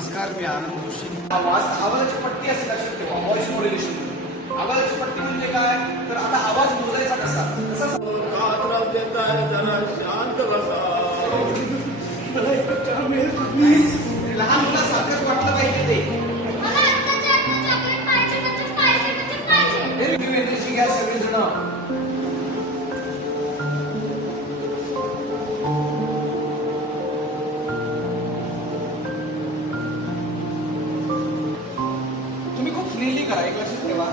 नमस्कार, मी आनंद जोशी. आवाजाची पट्टी असते लक्षात ठेवा. Voice modulation. आवाजाची पट्टी म्हणजे काय? तर आता आवाज मोजायचा कसा? शांत बसा. लहान मुलासारखंच वाटलं पाहिजे ते. एनर्जी घ्या सगळेजण. तुम्ही खूप फ्रीली करा. एक लक्षात ठेवा,